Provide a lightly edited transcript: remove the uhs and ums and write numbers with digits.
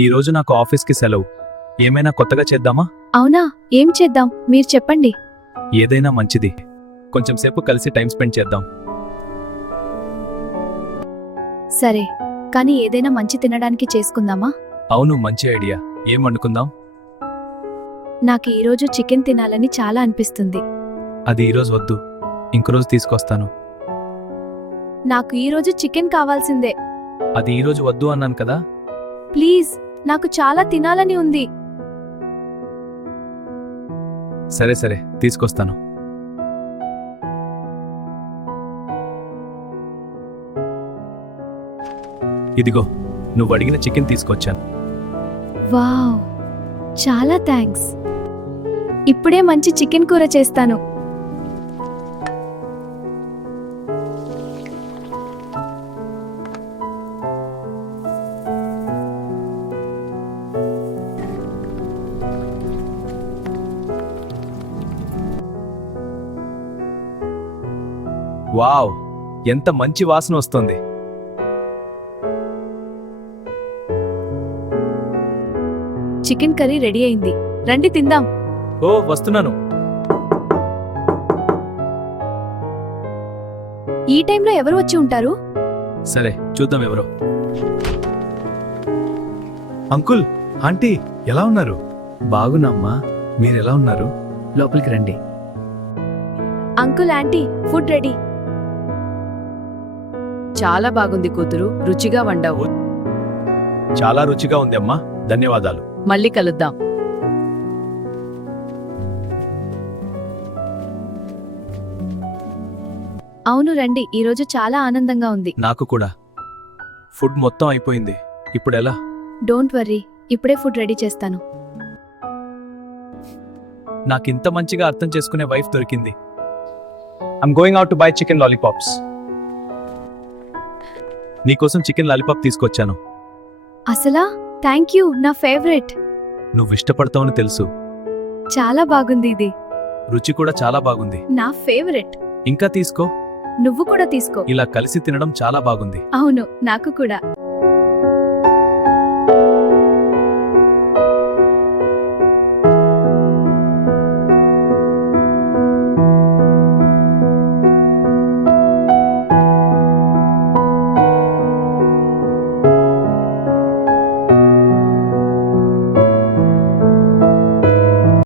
ఈ రోజు నాకు ఆఫీస్కి సెలవు. ఏమైనా కొత్తగా చేద్దామా? అవునా, ఏం చేద్దాం మీరు చెప్పండి. ఏదైనా మంచిది. కొంచెం సేపు కలిసి టైం స్పెండ్ చేద్దాం. సరే, కానీ ఏదైనా మంచి తినడానికి చేసుకుందామా? అవును, మంచి ఐడియా. ఏం వండుకుందాం? నాకు ఈరోజు చికెన్ తినాలని చాలా అనిపిస్తుంది. అది ఈరోజు వద్దు, ఇంకో రోజు తీసుకొస్తాను. నాకు ఈరోజు చికెన్ కావాల్సిందే. అది ఈరోజు వద్దు అన్నాను కదా. ప్లీజ్, నాకు చాలా తినాలని ఉంది. సరే సరే, తీసుకొస్తాను. ఇదిగో, నువ్వు అడిగిన చికెన్ తీసుకొచ్చాను. వావ్, చాలా థ్యాంక్స్. ఇప్పుడే మంచి చికెన్ కూర చేస్తాను. వావ్, ఎంత మంచి వాసన వస్తుంది. చికెన్ కర్రీ రెడీ అయింది, రండి తిందాం. ఓ, వస్తున్నాను. ఈ టైంలో ఎవరు వచ్చి ఉంటారు? సరే, చూద్దాం ఎవరో. అంకుల్, ఆంటీ, ఎలా ఉన్నారు? బాగున్నామ్మా, మీరెలా ఉన్నారు? లోపలికి రండి. Uncle, aunty, food ready. చాలా బాగుంది కూతురు, రుచిగా వండావు. చాలా రుచిగా ఉంది అమ్మా, ధన్యవాదాలు. మళ్ళీ కలుద్దాం. అవును, రండి. ఈరోజు చాలా ఆనందంగా ఉంది. నాకు కూడా. ఫుడ్ మొత్తం అయిపోయింది. ఇప్పుడెలా? డోంట్ వర్రీ, ఇప్పుడే ఫుడ్ రెడీ చేస్తాను. నాకింత మంచిగా అర్థం చేసుకునే వైఫ్ దొరికింది. I'm going out to buy chicken lollipops. నీకోసం చికెన్ లాలీపాప్ తీసుకొచ్చాను. అసలా? థ్యాంక్ యూ, నా ఫేవరెట్. నువ్వు ఇష్టపడతావని తెలుసు. చాలా బాగుంది ఇది. రుచి కూడా చాలా బాగుంది. నా ఫేవరెట్. ఇంకా తీసుకో. నువ్వు కూడా తీసుకో. ఇలా కలిసి తినడం చాలా బాగుంది. అవును, నాకు కూడా.